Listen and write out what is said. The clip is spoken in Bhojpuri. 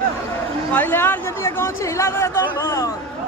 पहले यार जब ये गाँव से हिला मेरा दौड़ भर